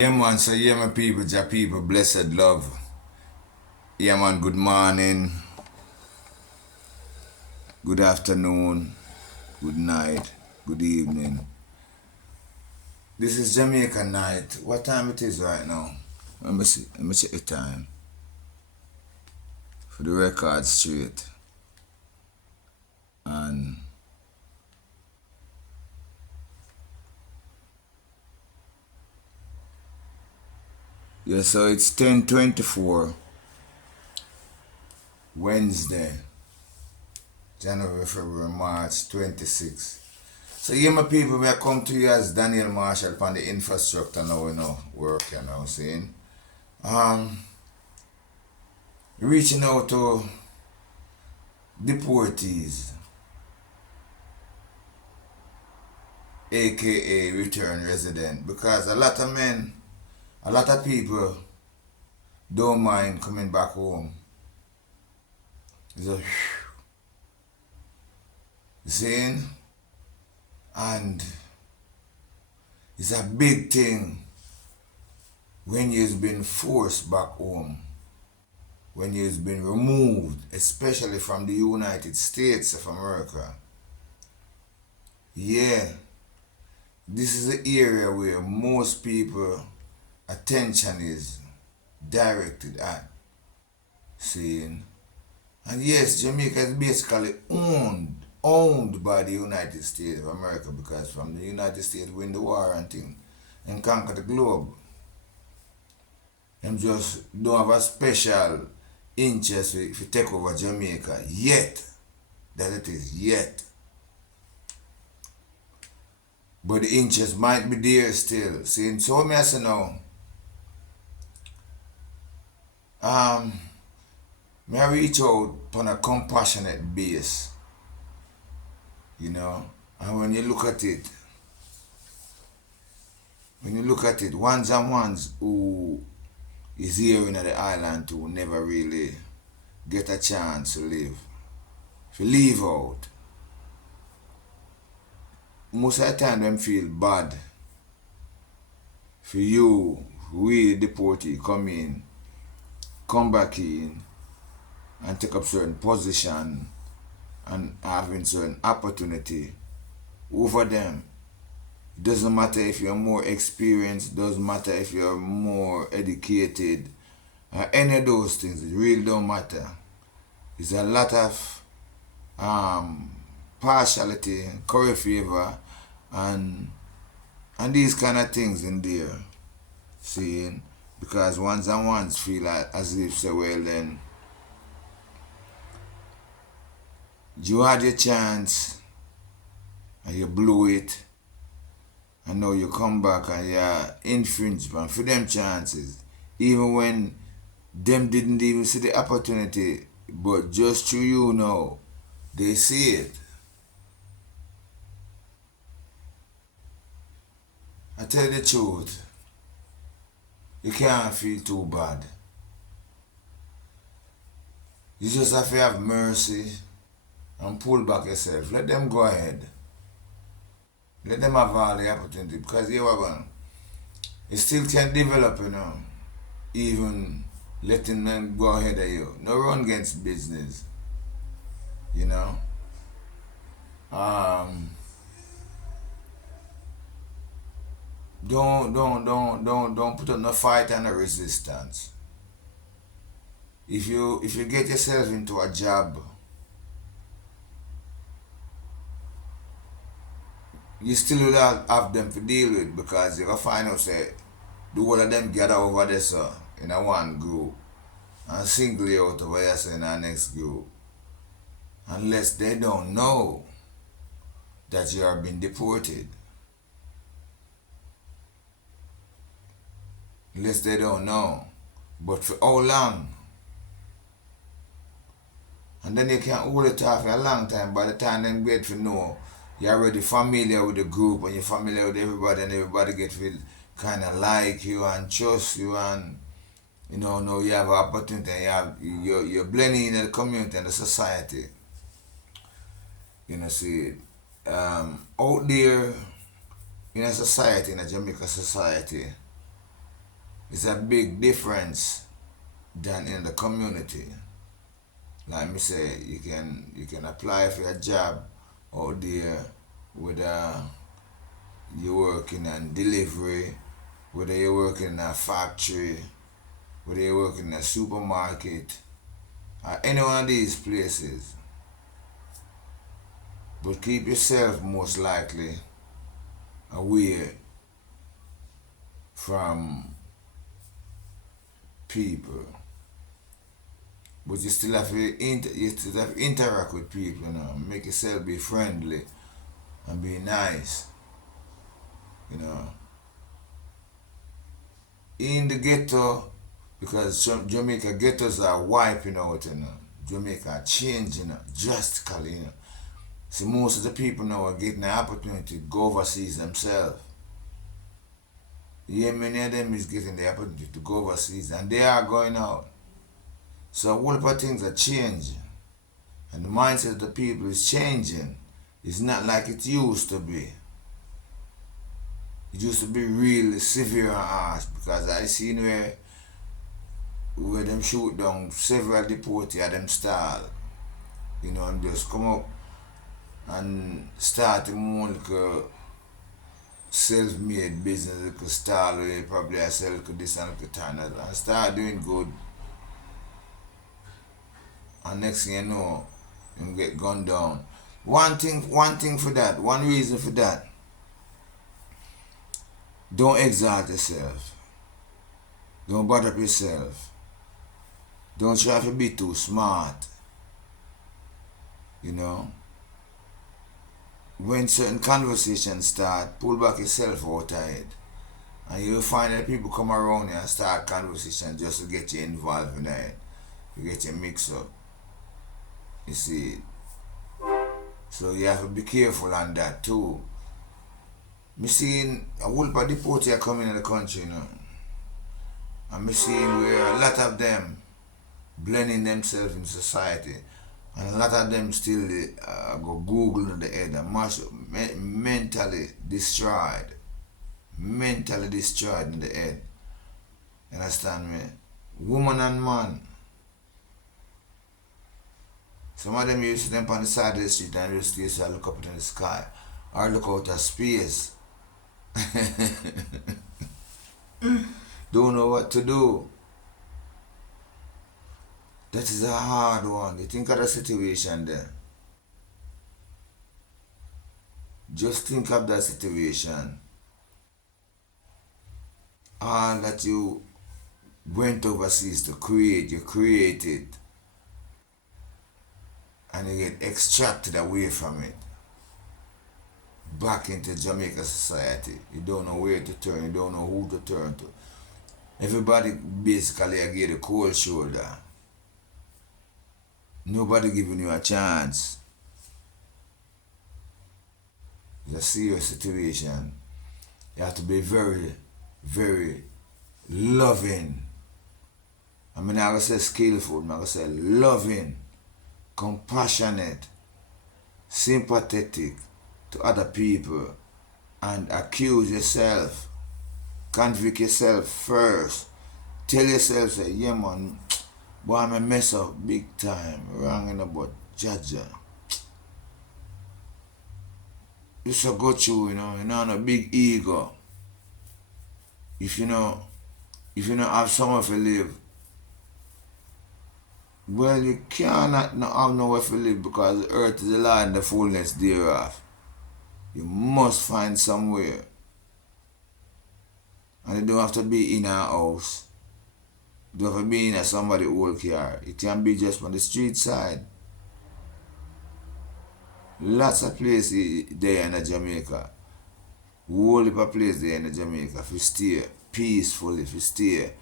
Yeah, man. So, yeah, my people, ja people, blessed love. Yeah, man. Good morning, good afternoon, good night, good evening. This is Jamaica night. What time it is right now? Let me see. Let me check the time for the record straight. And yeah, so it's 10:24, Wednesday, January, February, March 26. So, yeah, my people, we come to you as Daniel Marshall on the infrastructure now, work, saying. Um, Reaching out to deportees, aka return resident, because a lot of people don't mind coming back home. So, saying, and it's a big thing when you've been forced back home, when you've been removed, especially from the United States of America. Yeah, this is the area where most people attention is directed at, saying, and yes, Jamaica is basically owned by the United States of America, because from the United States win the war and thing and conquer the globe. Them just don't have a special interest if you take over Jamaica yet. That it is yet. But the interest might be there still. See, so me I say now, um, may I reach out on a compassionate base, and when you look at it, ones and ones who is here in the island who never really get a chance to live. If you leave out, most of the time them feel bad for you, we deportee, come back in and take up certain position and having certain opportunity over them. It doesn't matter if you're more experienced, doesn't matter if you're more educated, any of those things. It really don't matter. It's a lot of um, partiality, curry favor, and these kind of things in there. Seeing, because ones and ones feel like as if say, well then, you had your chance and you blew it, and now you come back and you're infringement for them chances, even when them didn't even see the opportunity, but just through you know, they see it. I tell you the truth, you can't feel too bad. You just have to have mercy and pull back yourself. Let them go ahead. Let them have all the opportunity, because you are going. You still can develop, even letting them go ahead of you. No run against business, you know. Um, don't put up no fight and no resistance. If you get yourself into a job, you still will have them to deal with, because you gonna find out say the whole of them gather over there so in a one group and single you out over here so in our next group. Unless they don't know that you are being deported. Unless they don't know. But for how long? And then you can hold it off for a long time. By the time them get to know, you're already familiar with the group and you're familiar with everybody, and everybody get to kind of like you and trust you, and now you have an opportunity and you're blending in the community and the society. See, out there in a society, in a Jamaica society, It's a big difference than in the community. Like me say, you can apply for a job out there, whether you're working in delivery, whether you're working in a factory, whether you're working in a supermarket, or any one of these places. But keep yourself most likely away from people. But you still have to interact with people, Make yourself be friendly and be nice, you know. In the ghetto, because Jamaica ghettos are wiping out. Jamaica are changing drastically. See, most of the people now are getting the opportunity to go overseas themselves. Yeah, many of them is getting the opportunity to go overseas, and they are going out. So a whole lot of things are changing, and the mindset of the people is changing. It's not like it used to be. It used to be really severe and harsh, because I seen where them shoot down several deportees at them stall, and just come up and start more like a self-made business, like a stall where you probably sell like this and like that, and start doing good. And next thing you know, you get gunned down. One thing for that, one reason for that, don't exalt yourself. Don't bother up yourself. Don't try to be too smart. When certain conversations start, pull back yourself out of it. And you'll find that people come around you and start conversation just to get you involved in it. To get you mixed up. You see. So you have to be careful on that too. Me seeing a whole lot of deportees coming in the country, And me seeing where a lot of them blending themselves in society. And a lot of them still go Google in the head and mentally destroyed. Mentally destroyed in the head. You understand me? Woman and man. Some of them used to them on the side of the street and just used to look up into the sky or look out of space. Don't know what to do. That is a hard one. You think of the situation there. Just think of that situation. All that you went overseas to create, you created. And you get extracted away from it. Back into Jamaica society. You don't know where to turn, you don't know who to turn to. Everybody basically gave a cold shoulder. Nobody giving you a chance. It's a serious situation. You have to be very, very loving. I'm not going to say skillful, I'm going to say loving, compassionate, sympathetic to other people, and accuse yourself, convict yourself first. Tell yourself, say, yeah man, boy, I'm a mess up big time, wrong in about Jaja. You should go through, you know, a big ego. If you know have somewhere to live, well, you cannot have nowhere to live, because the earth is the land and the fullness thereof. You must find somewhere. And it don't have to be in a house. It don't have to be in somebody's old car. It can be just on the street side. Lots of places there in Jamaica. Whole heap of places there in Jamaica. If you stay peacefully, if you stay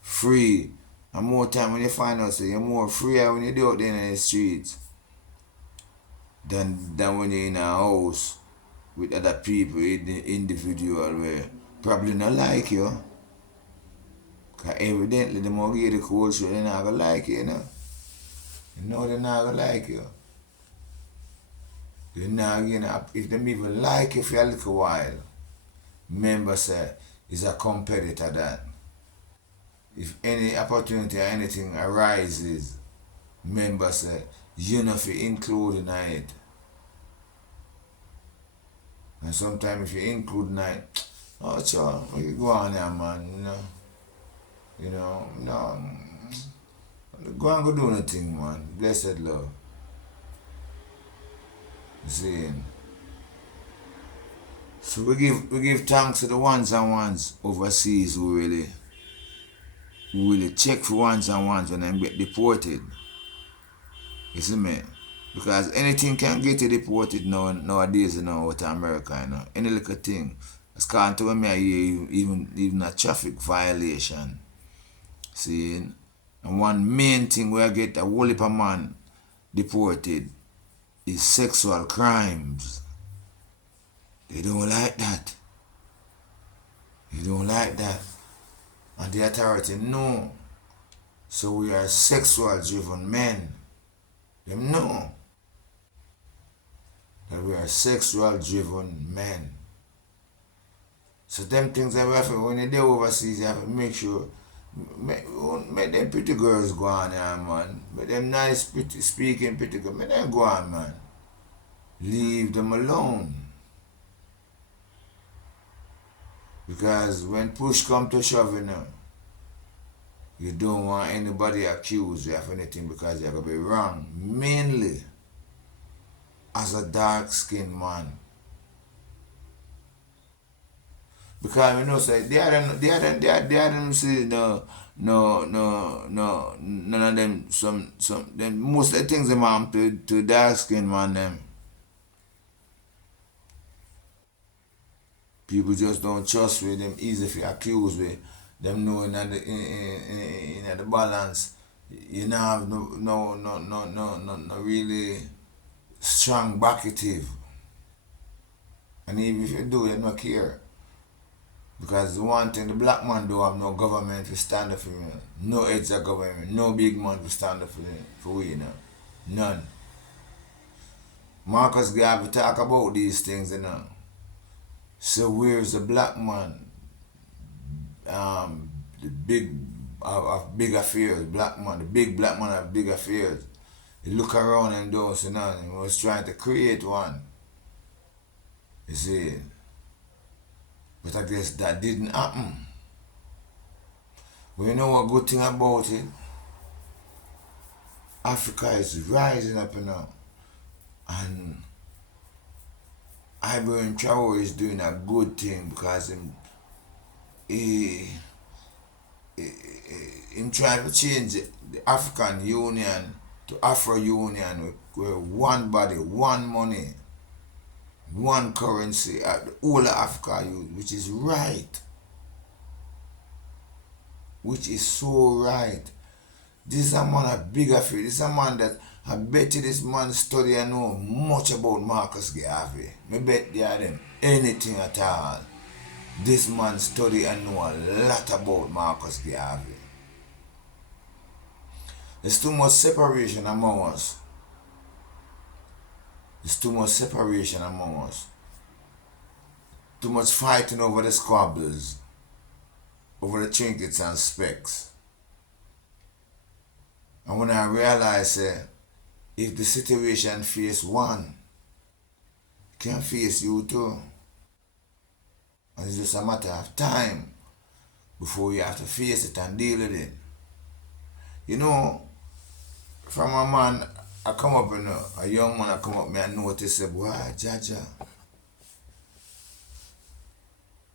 free. And more time when you find out, you're more freer when you're out there in the streets than when you're in a house with other people, individual where probably not like you. Because evidently the more you get the cold show, they're not going to like you, You know they're not going to like you. They're not going to, if them even like you for a little while, remember say, it's a competitor that. if any opportunity or anything arises, members say, you know, if you include in it. And sometimes if you include in it, oh, sure, we go on there, man, no, go and go do nothing, man. Blessed love. You see? So we give thanks to the ones and ones overseas who really check for ones and ones when they get deported. You see me? Because anything can get you deported nowadays, out of America, Any little thing. It's can't tell me I hear even a traffic violation. See? And one main thing where I get a whole heap of man deported is sexual crimes. They don't like that. They don't like that. And the authority know. So we are sexual driven men. Them know that we are sexual driven men. So them things that we have to, when you're there overseas, you have to make sure, make them pretty girls go on here, man. Make them nice, pretty, speaking pretty girls, make them go on, man. Leave them alone. Because when push come to shove, you don't want anybody accused you of anything because you're going to be wrong. Mainly, as a dark-skinned man. Because say they are them say none of them some them most of the things them happen to dark skinned man them. People just don't trust with them easy if you accuse with them knowing that the balance you know have no really strong backative. And even if you do, you don't care. Because the one thing, the black man don't have no government to stand up for him. No heads of government, no big man to stand up for we, None. Marcus Garvey talk about these things, So where's the black man? The big of big affairs, black man, the big black man of big affairs. He look around and those, and he was trying to create one. You see. But I guess that didn't happen. But you know what good thing about it? Africa is rising up now. And Ibrahim Traore is doing a good thing because he trying to change the African Union to Afro Union where one body, one money, one currency at the whole of Africa use, which is right. Which is so right. This is a man of bigger faith. This is a man that I bet you this man study and know much about Marcus Garvey. I bet they are them anything at all. This man study and know a lot about Marcus Garvey. There's too much separation among us. There's too much separation among us. Too much fighting over the squabbles, over the trinkets and specks. And when I realize if the situation face one, it can face you too. And it's just a matter of time before you have to face it and deal with it. From a man, I come up, a young man I come up, me and notice, boy, Jaja,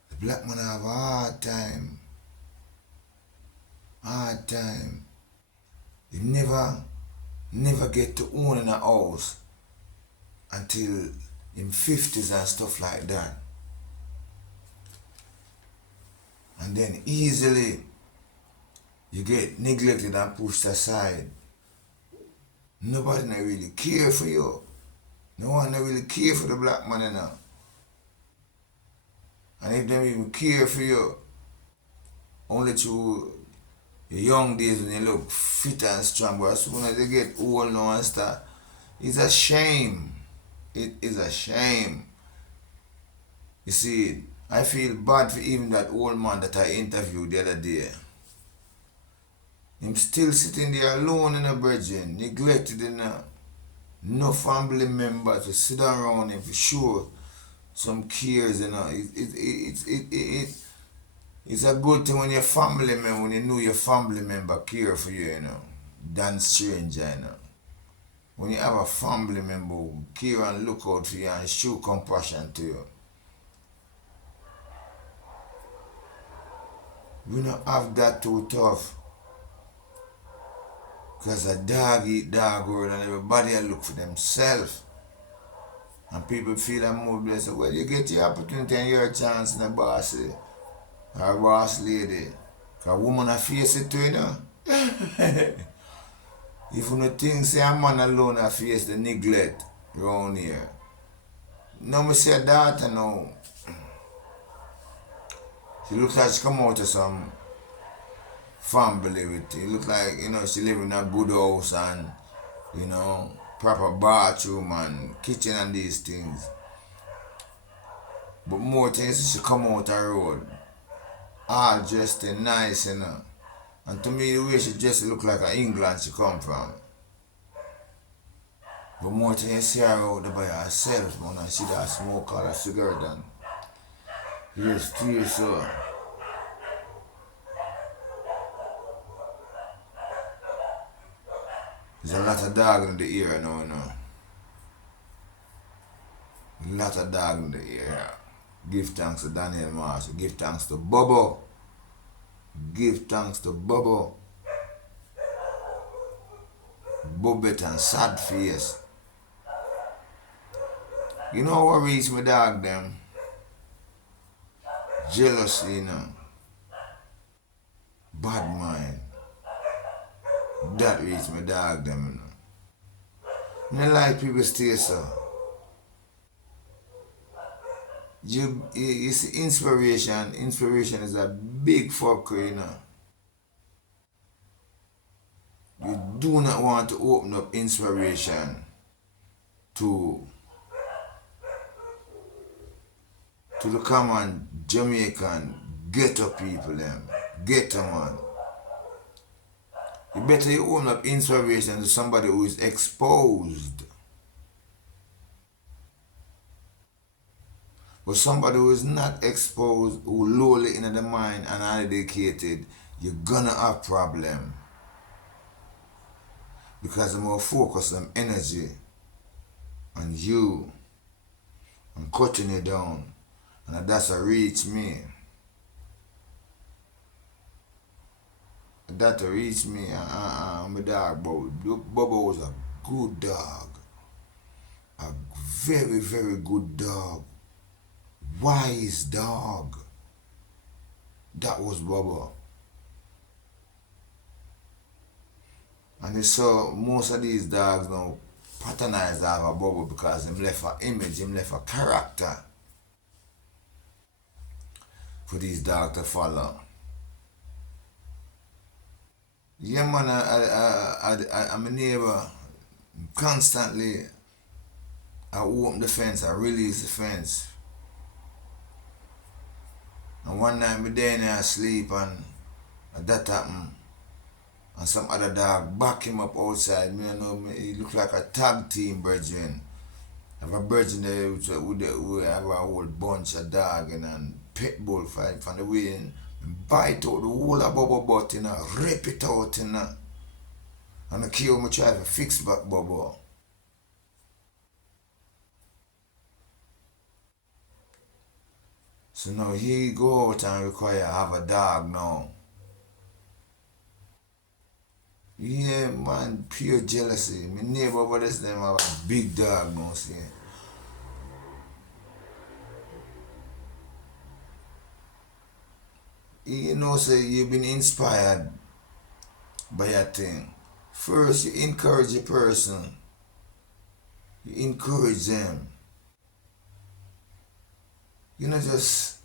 the black man have a hard time. Hard time. He never get to own in a house until in 50s and stuff like that. And then easily you get neglected and pushed aside. Nobody not really care for you. No one not really care for the black man now. And if they even care for you, only through your young days when you look fit and strong, but as soon as you get old now and start, it's a shame. It is a shame. You see, I feel bad for even that old man that I interviewed the other day. Him still sitting there alone in a brethren, neglected in a no family member to sit around him for sure some cares, you know. It's a good thing when your family member, when you know your family member care for you, you know, than stranger, you know. When you have a family member who care and look out for you and show compassion to you. We don't have that too tough. Because a dog eat dog world and everybody look for themselves. And people feel that more blessed. Well, you get your opportunity and your chance in a boss or a boss lady. Because woman a face it too, you know. If you don't think say a man alone a face the neglect around here. No, me say a daughter now. She looks like she come out of some family with it. Look like, you know, she live in a good house and, you know, proper bathroom and kitchen and these things. But more things she come out the road. All dressed in nice, you know. And to me the way she dressed look like a England she come from. But more things you see her out there by herself, man, and she that smoke all a cigarette and yes, still so. There's a lot of dog in the area now, you know. A lot of dog in the area. Give thanks to Daniel Marshall. Give thanks to Bobo. Give thanks to Bobo. Bobet and sad face. You know what reads my dog them? Jealousy, you know. Bad mind. That reads my dog them, you know. I like people stay so. You see inspiration. Inspiration is a big fucker, you know. You do not want to open up inspiration to the common Jamaican ghetto people them. Ghetto man. You better you open up inspiration to somebody who is exposed. But somebody who is not exposed, who lowly in the mind and uneducated, you're gonna have problem. Because the more focus and energy on you and cutting you down. And that's a reach me. That reach me, my dog Bobo was a good dog. A very, very good dog. Wise dog. That was Bobo. And you saw most of these dogs now patronize that of Bobo because him left an image, him left a character for these dogs to follow. Yeah, man, I'm a neighbor. Constantly, I open the fence, I release the fence. And one night, me there in there asleep, and that happened. And some other dog back him up outside. Me, you know, he look like a tag team brethren. I have a brethren there we have a whole bunch of dog and pit bull fight from the way and bite out the whole of Bobo butt, you know, rip it out, you know. And I kill me try to fix back Bobo. So now he go out and require have a dog now. Yeah, man, pure jealousy. My neighbor over this them have a big dog now, see. You know, say you've been inspired by a thing. First, you encourage a person. You encourage them. You know, just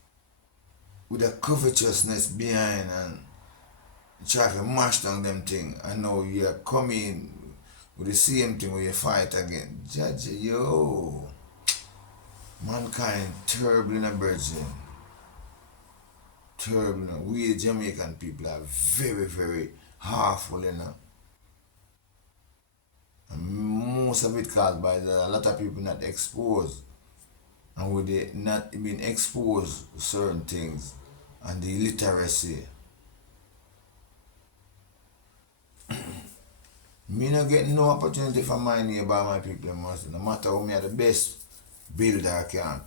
with a covetousness behind and try to mash down them thing. And now you're coming with the same thing where you fight again. Judge, yo. Mankind terrible in a virgin. Terrible. We the Jamaican people are very, very awful, And most of it caused by a lot of people not exposed. And with the not being exposed to certain things and the illiteracy, me not get no opportunity for my neighbor, my people in Mercy. No matter how me are the best builder I can,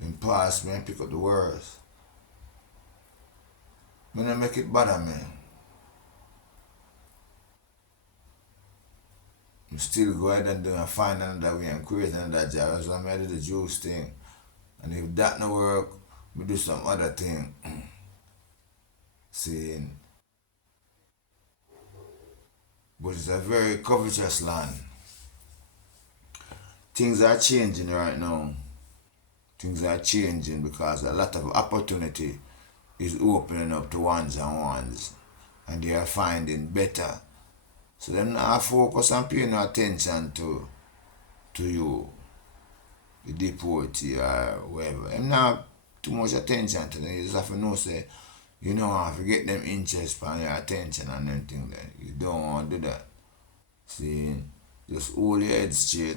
In past, me I pick up the worst. Me not make it bother me. I still go ahead and do and find another way and create another job. So I do the juice thing. And if that no work, we do some other thing. See, but it's a very covetous land. Things are changing right now. Things are changing because a lot of opportunity is opening up to ones and ones. And they are finding better. So them not focus and pay no attention to you, the deportee or whoever. Them not too much attention to them. You just have to know say, you know have to get them interest on your attention and them things that you don't want to do that. See, just hold your head straight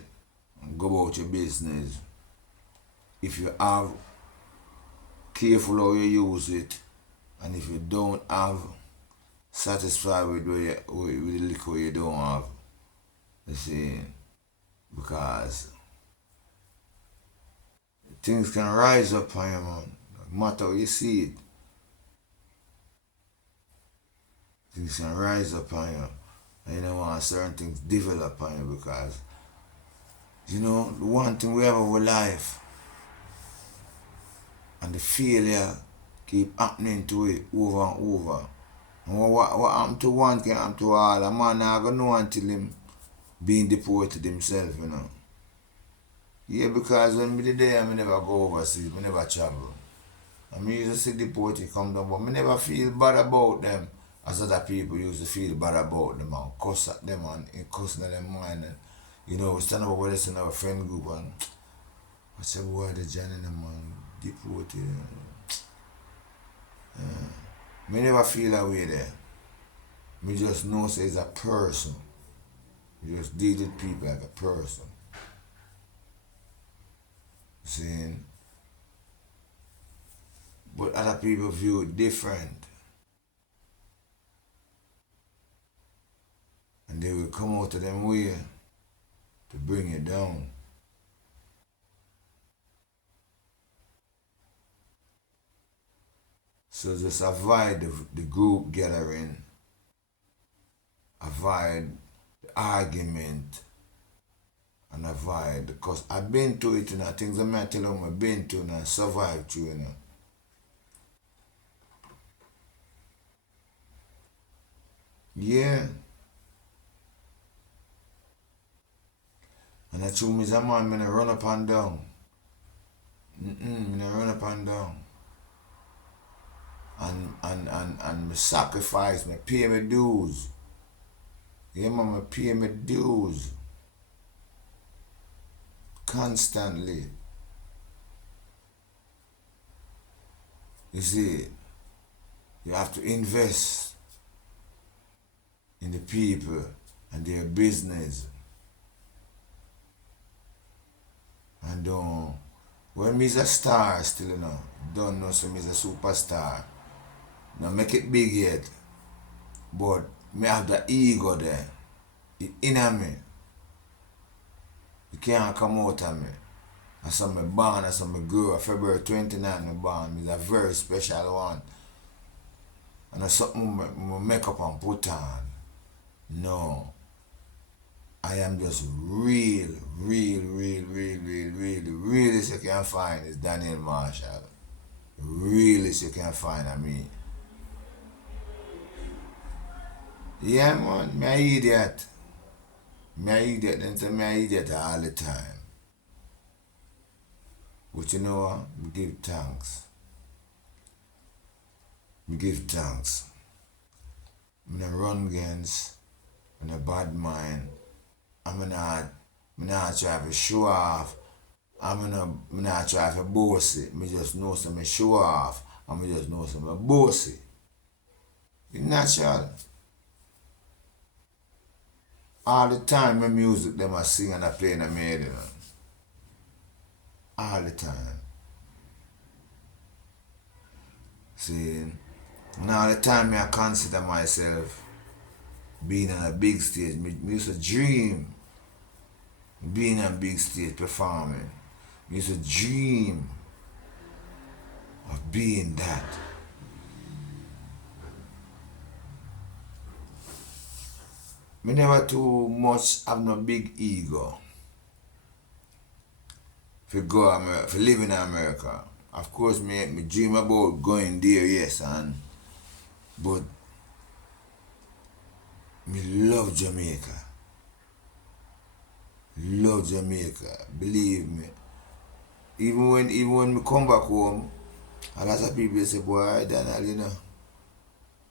and go about your business. If you have, careful how you use it, and if you don't have, satisfied with, with the liquor you don't have. You see, because things can rise up on you, man. No matter how you see it, things can rise up on you. And you don't want certain things develop on you because, the one thing we have over life and the failure keep happening to it over and over. And what happened to one can happen to all. A man not gonna know until him being deported himself, Yeah, because when me there, I never go overseas, I never travel. I mean, used to see deported come down, but I never feel bad about them as other people used to feel bad about them and cuss at them and cuss at them mind. And, we stand up with us in our friend group and I said, boy, the Johnny them man, deported. Me never feel that way there. Me just know say it's a person. You just deal with people like a person. Saying, but other people view it different. And they will come out of them way to bring you down. So just avoid the group gathering, avoid the argument, and avoid, because I've been to it, things I might tell them I've been to and survived through, Yeah. And I told me, that man, I run up and down. I run up and down. And me sacrifice, me pay my dues. Yeah, man, me pay my dues. Constantly. You see, you have to invest in the people and their business. And when me's a star still, don't know so me's a superstar. Now make it big yet. But me have the ego there. It inner me. You can't come out of me. I saw me born, I saw me grow. February 29 me born. It's a very special one. And that's something I make up and put on. No. I am just realest you can find is Daniel Marshall. Realest you can find, I mean. Yeah, man, me a idiot. Me a idiot, them say me a idiot all the time. But you know what? Me give thanks. Me give thanks. Me no run against, me no bad mind. I'm not try to show off. Me not try to boast it. Me just know some me show off. And me just know some me boast it. It's natural. All the time my music them I sing and I play in the made, you know. All the time. See, and all the time I consider myself being on a big stage. Me used to dream being on a big stage performing. Me used to dream of being that. Me never too much have no big ego for live in America. Of course me dream about going there, yes, and but me love Jamaica. Love Jamaica. Believe me. Even when me come back home, a lot of people say, boy, Daniel,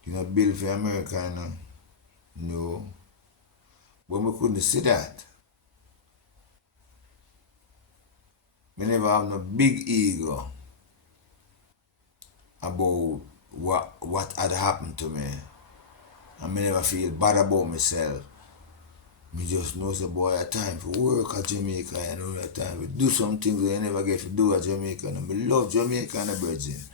you know, build for America, you know. No. But me couldn't see that. Me never have no big ego about what had happened to me. And me never feel bad about myself. Me just know say boy a time for work at Jamaica, you know, a time to do some things that I never get to do at Jamaica. And me love Jamaica and brethren.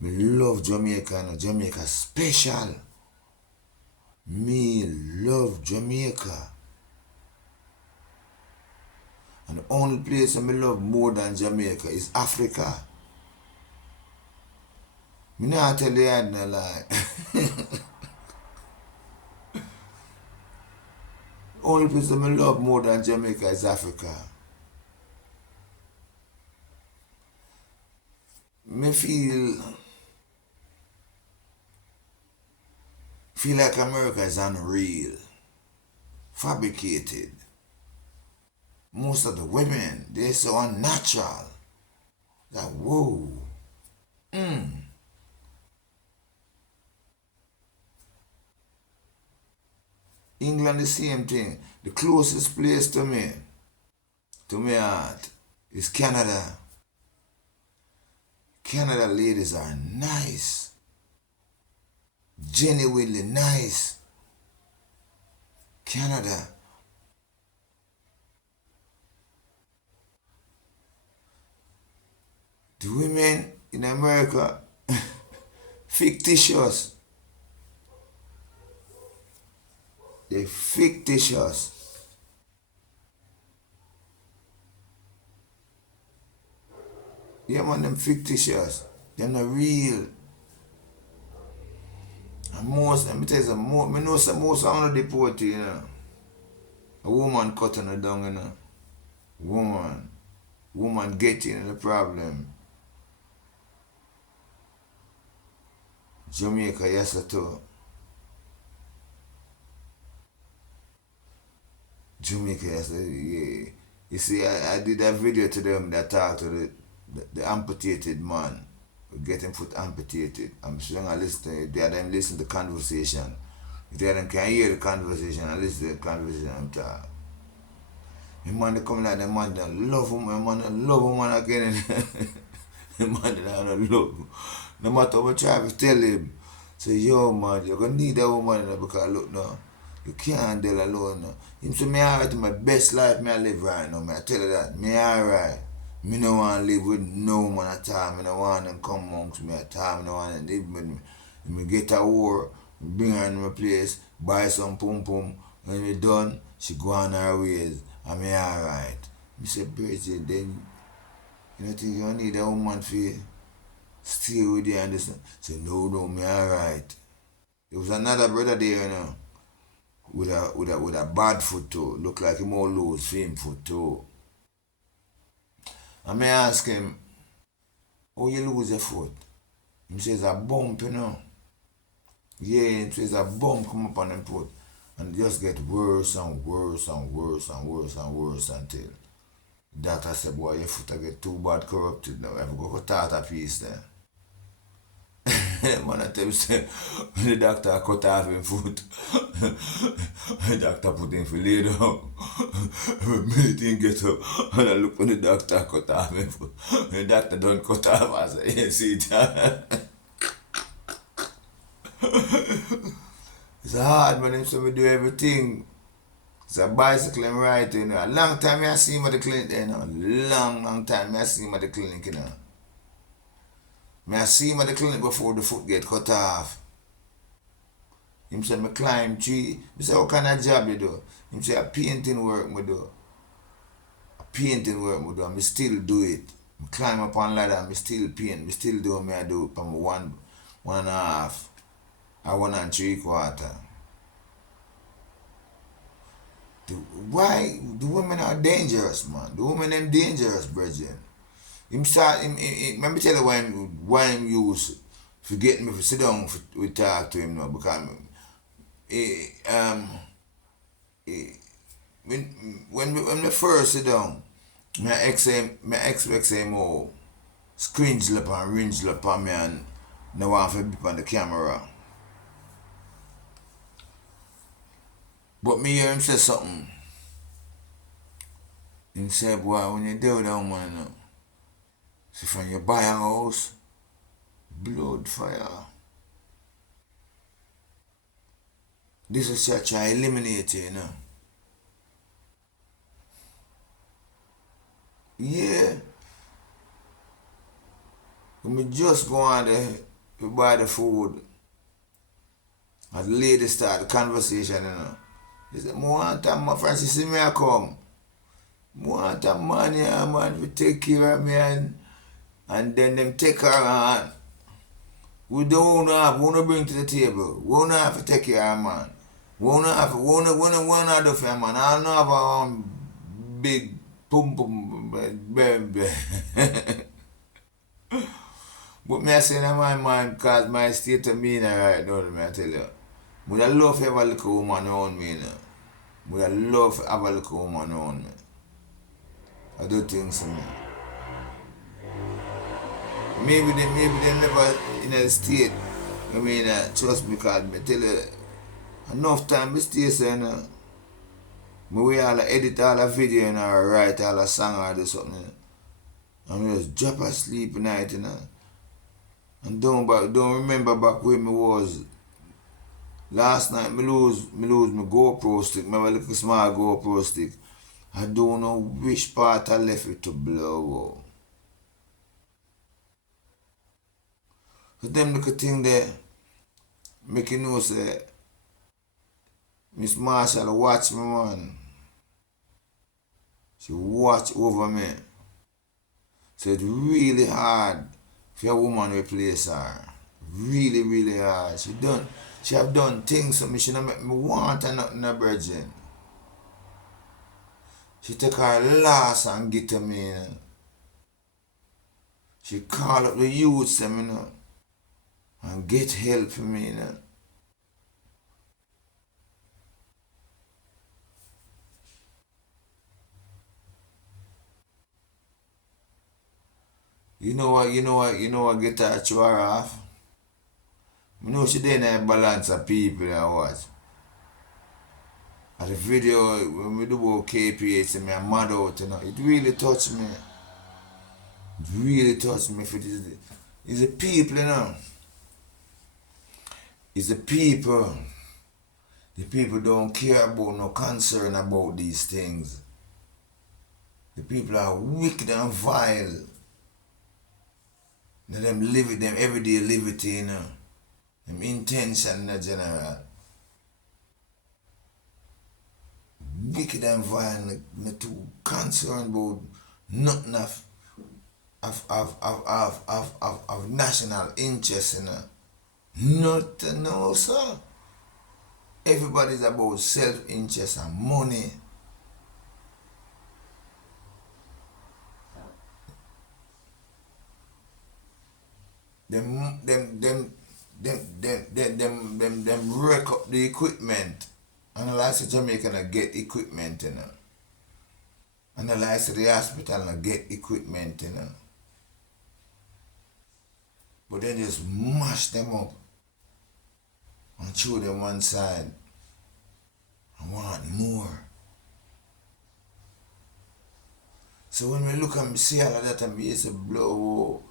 Me love Jamaica and Jamaica special. Me love Jamaica. And the only place I me love more than Jamaica is Africa. Me not tell you I no lie. Only place I me love more than Jamaica is Africa. Me feel like America is unreal, fabricated. Most of the women, they're so unnatural. Like, whoa. England, the same thing. The closest place to me heart, is Canada. Canada ladies are nice. Genuinely nice. Canada. The women in America, fictitious. They're fictitious. Yeah, man, them fictitious. They're not real. And most, let me tell you something, I know some most on the deport, you know. A woman cutting her down, you know. Woman getting the problem. Jamaica, yes, too. Jamaica, yes, yeah. You see, I did a video to them that talked to the amputated man, getting foot amputated. I'm sure I listen. They them listen to the conversation. If they them can hear the conversation and listen to the conversation I'm talking. The man they come like the man that love him, the man that love woman again. The man that don't love him. No matter what I try to tell him, say, yo man, you're gonna need that woman because look now, you can't deal alone now. Him say me alright my best life me I live right now, me I tell you that. Me alright. Me no want to live with no woman at all. Me no want them come amongst me at all. Me no want them live with me. If me get a war, bring her in my place, buy some pum pum. When we done, she go on her ways. And me alright. Me say, Bridget, then you don't think you need a woman for stay with you and this? Say, no, me alright. There was another brother there, you know, with a bad foot too. Look like him all lose him foot too. And me ask him, how you lose your foot? He says a bump, you know. Yeah, he says a bump come up on him foot. And it just get worse and worse and worse and worse and worse until the doctor said, boy, your foot will get too bad corrupted now. I have to go cut a piece there. Man, I tell you, say, when the doctor cut off his foot, the doctor put him for lay down. When the get up, and I look when the doctor cut off his foot. When the doctor don't cut off, I say, you see that? It's hard when him say me do everything. It's a bicycle and ride, you know. A long time I see him at the clinic, you know. Long time I see him at the clinic, you know. Me I see him at the clinic before the foot get cut off. Him say me climb tree. Me say what kind of job you do? Him say a painting work me do. A painting work me do and me still do it. Me climb up on ladder and me still paint. Me still do what me I do from one and a half or 1 3/4. The, why the women are dangerous, man? The women them dangerous, brethren. Let me tell you why him use to get me to sit down we talk to him now because eh, um eh, when me first sit down, my expect him more screen lap and ringe lap on me and no want to be on the camera. But me hear him say something. Him say, boy, when you do that man, see from you buy a house, blood fire. This is such a eliminate you know. Yeah. When me just go on there to buy the food, and the lady start the conversation, you know. She said, "More want a man, friend, she see me I come. More want a man here, man, to take care of me and then them take her on. We don't have, we don't bring to the table. We don't have to take care of man. We don't have, we don't do for a man. I don't have a big pum pum baby." But me I say in my mind, cause my state of me right now, me I tell you. Would I love to have a little woman around me, you know. Would I love to have a little woman around me. I do things to me. Maybe they never in a state. I mean, trust me, cause me tell you, enough time me stay so, you know. Me we all edit all the video, you know, or write all the song or do something, you know. And me just drop asleep at night, you know. And don't remember back where me was. Last night me lose my GoPro stick, my little small GoPro stick. I don't know which part I left it to blow out. So them little thing there make you know say Miss Marshall watch me, man. She watch over me. So it's really hard for a woman to replace her. Really, really hard. She have done things for me. She don't make me want her nothing a virgin. She take her loss and get to me, you know. She call up the youths them, you know, and get help for me, you know. You know what get her chew her off? You know she didn't have balance of people and what. At the video when we do about KPH and me I'm mad out, you know, it really touched me. It really touched me for this. It's the people, you know. It's the people. The people don't care about no concern about these things. The people are wicked and vile. Let them live it, them everyday liberty, you know. Them intention in general. Wicked and vile, not too concerned about nothing of national interest, you know. Nothing, no, sir. Everybody's about self-interest and money. Them wreck up the equipment. And the last of Jamaica and get equipment, you know. And the last of the hospital and get equipment, you know. But then just mash them up and throw them one side and want more. So when we look and see all of that and we used to blow,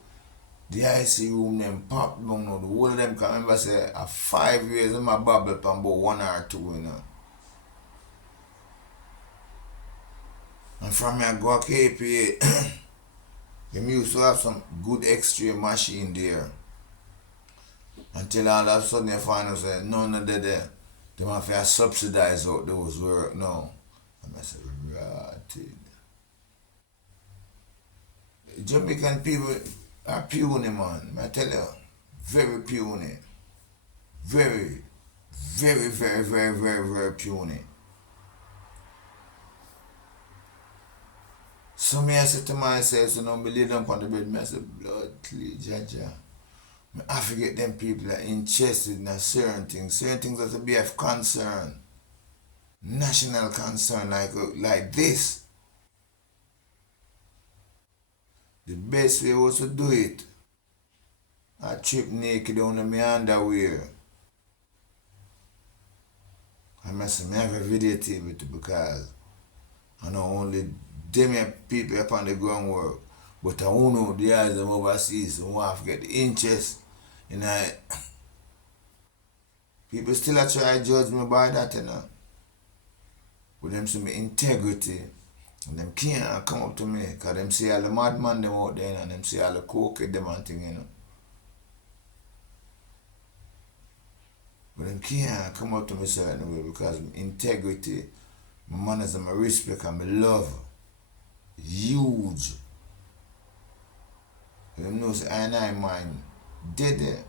The IC room them pop down now. The whole of them can remember say a 5 years in my bubble from about 1 or 2, you know. And from here I go to KPA, them used to have some good X-ray machine there. Until all of a sudden you find out say none of them there. Them have to subsidize out those work now. And I said, right. Jamaican people are puny, man. I tell you, very puny. Very, very puny. So me I said to myself, so now me lay down on the bed, me I said, blood clean, Jaja. I forget them people are interested in a certain things that to be of concern. National concern like this. The best way was to do it. I trip naked down in my underwear. I must have a videotape it because I know only them here people upon the groundwork. But I don't know the eyes them overseas who have to get the interest in it. People still a try to judge me by that, you know. But them see me integrity. And them can't come up to me because them see all the madman them out there and them see all the coke them and thing, you know. But them can't come up to me certain way because my integrity, my manners and my respect and my love huge. Them know say I mind dead there.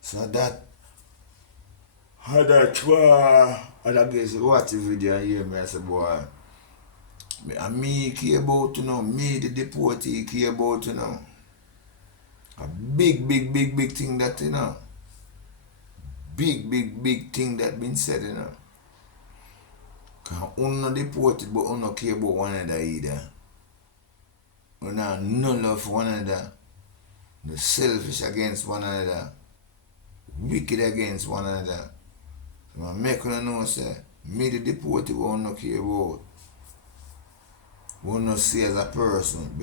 So that had I guess watch the video and hear me I say boy and me care about, you know, me the deportee care about, you know. A big thing that, you know. Big thing that been said, you know. Cause uno deported but uno care about one another either. We not no love for one another. No selfish against one another. Wicked against one another. So I make you know say me the deported we uno care about. We uno see as a person.